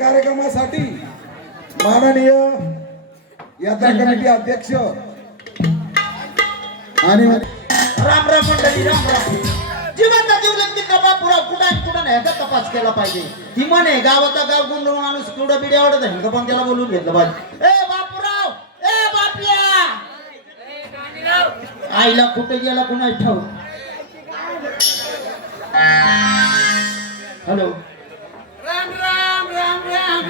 कार्यक्रमासाठी माननीय यात्रा कमिटी अध्यक्ष आणि राम राम मंडळी राम राम. जीवाचा जीव लागते पुरा कुठं कुठं नाही याचा तपास केला पाहिजे. ती म्हणे गावाचा गाव गुंड माणूस कुठं बिडी आवडत आहे पण त्याला बोलून घेतलं पाहिजे. ए बापराव! ए बापल्या आईला कुठे गेला कुणा ठाऊ हॅलो.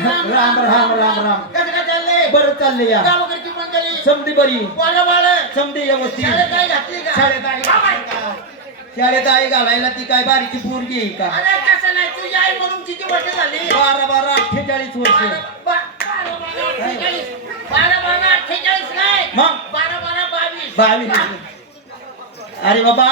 राम राम राम राम राम कसं काय चाललंय बरं चाललंय या गावाकडची मंडळी समधी बरी पोरं बाळं, समधी व्यवस्थित शाळेत घातली का? शाळेत आहे का? शाळेत आहे घालायला ती काय बारीची पोरगी आहे का अरे कसं नाही तुझी आई म्हणून किती वर्ष झाली बारा बारा अठ्ठेचाळीस वर्ष बारा बा- बारा बारा अठ्ठेचाळीस बारा बारा अठ्ठेचाळीस नाही मग? बारा बारा बावीस बावीस अरे बाबा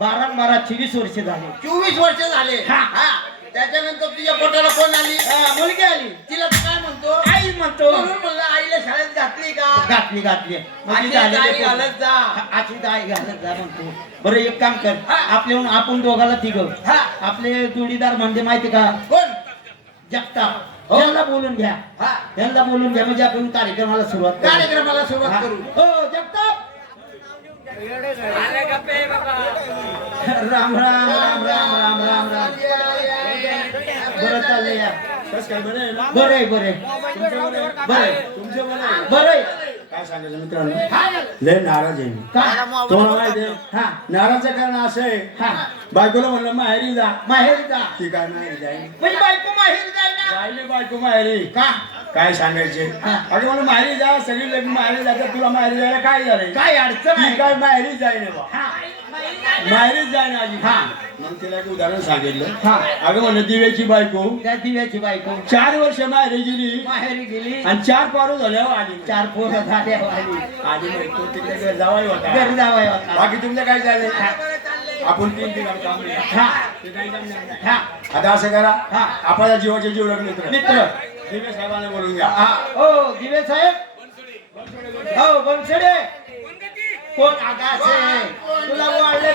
बारा बारा चोवीस वर्ष झाले चोवीस वर्ष झाले हा. हा त्याच्यानंतर तुझ्या पोटाला कोण आली. हा, मुलगी आली. तिला तू काय म्हणतो? आई म्हणतो. म्हणून म्हणलं आईला शाळेत घातली का? घातली घातली. आजी झालेले आई. घालत जा. हा, आजी आई घालत जा म्हणतो. बरं एक काम कर. हा. आपल्याहून आपण दोघाला तिघ. हा. आपले जोडीदार म्हणजे माहिती का? कोण? जगताप. हो. त्यांना बोलून घ्या. हा. त्यांना बोलून घ्या. म्हणजे आपण कार्यक्रमाला सुरुवात करू. कार्यक्रमाला सुरुवात हा. करू. हो जगताप. राम राम राम राम राम राम राम. बरं चाललंय या बरं आहे बरं आहे बरं आहे. तुमचे बरं आहे? काय सांगायचं मित्रांनो? लय नाराज आहे मी. का? तुम्हाला माहिती आहे? हा. नाराजचं कारण असं आहे. हा. बायकोला म्हणलं माहेरी जा. माहेरी जा. ती काय माहेरी जाईल म्हणजे बायको माहेरी ना. जायली बायको माहेरी. का? काय सांगायचे. अगं मला माहेरी जा सगळी लग्न माहेरी जातात तुला माहेरी जायला काय झालंय? काय अडचण ती काय माहेरी जाईना बा हा. माहेरीच जाईना आजी. हा. मग तिला एक उदाहरण सांगितलं. हा. अगं म्हणलं दिव्याची बायको. त्या दिव्याची बायको. चार वर्ष माहेरी गेली. माहेरी गेली. आणि चार पारू झाल्यावर आली. चार पोरं झाले आली. आधी म्हणतो तिकडे घर जावाई होता. घरी जावाय होता. बाकी तुमचं काय झालंय? आपण तीन. हा. ते काही जमणार नाही. हा. आता असं करा. हा. आपल्या जीवाचे जीवलग मित्र. मित्र. साहेबांना बोलून घ्या. हा. हो दिवे साहेब. हो कोण आकाश? तुला वाढले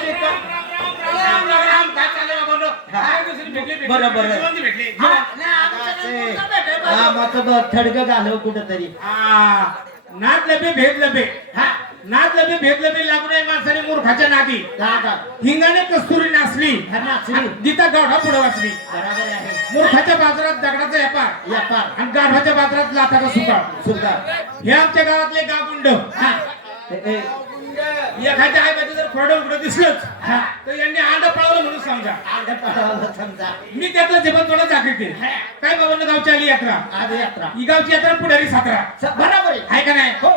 थडग झालं कुठतरी. लपे भेद लपे. हा. नाद लबे भेद लपे लागू नये माणसाने मूर्खाच्या नादी. हिंगाने कस्तुरी नाचली. दिता गावठा पुढे वाचली. मूर्खाच्या बाजारात दगडाचा व्यापार. आणि गाढवाच्या बाजारात लाथाचा सुकाळ सुद्धा हे आमच्या गावातले गावगुंड हा. एखाद्या आई बाजू जर खोडं उघडं दिसलंच हा. तर यांनी अंड पळवलं म्हणून समजा. मी त्यातलं जेवण थोडं केली. काय बाबांना गावची आली यात्रा? आज यात्रा. ही गावची यात्रा पुढारी सातारा. बराबर आहे. का नाही? हो.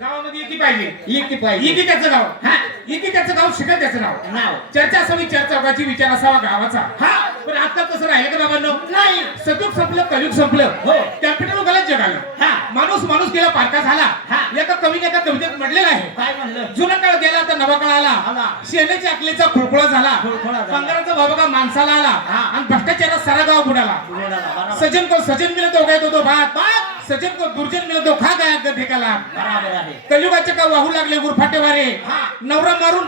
गावामध्ये एकी पाहिजे. एकी पाहिजे. इकी त्याचं गाव. हा. इकी त्याचं गाव शिकत त्याचं नाव. नाव. चर्चा असावी चर्चा विचार असावा गावाचा. हा. पण आता तसं राहिलं का बाबांनो? नाही. सतुक संपलं कलयुग संपलं. हो. कॅम्प्युटर लोकांना जग आलं हा. माणूस माणूस गेला पारखा झाला. हा. एका कवीने एका कवितेत म्हटलेलं आहे. काय म्हणलं? जुना काळ गेला आता नवा काळ आला. शेण्याच्या अकलेचा खुळखुळा झाला. पंगाराचा भाव बघा माणसाला आला. आणि भ्रष्टाचारात सारा गाव बुडाला सजन को सजन मिळतो तो काय तो तो भात. सजन को दुर्जन मिळतो खा गायक ठेकाला कलियुगाचे का वाहू लागले गुरफाटे वारे. नवरा मारून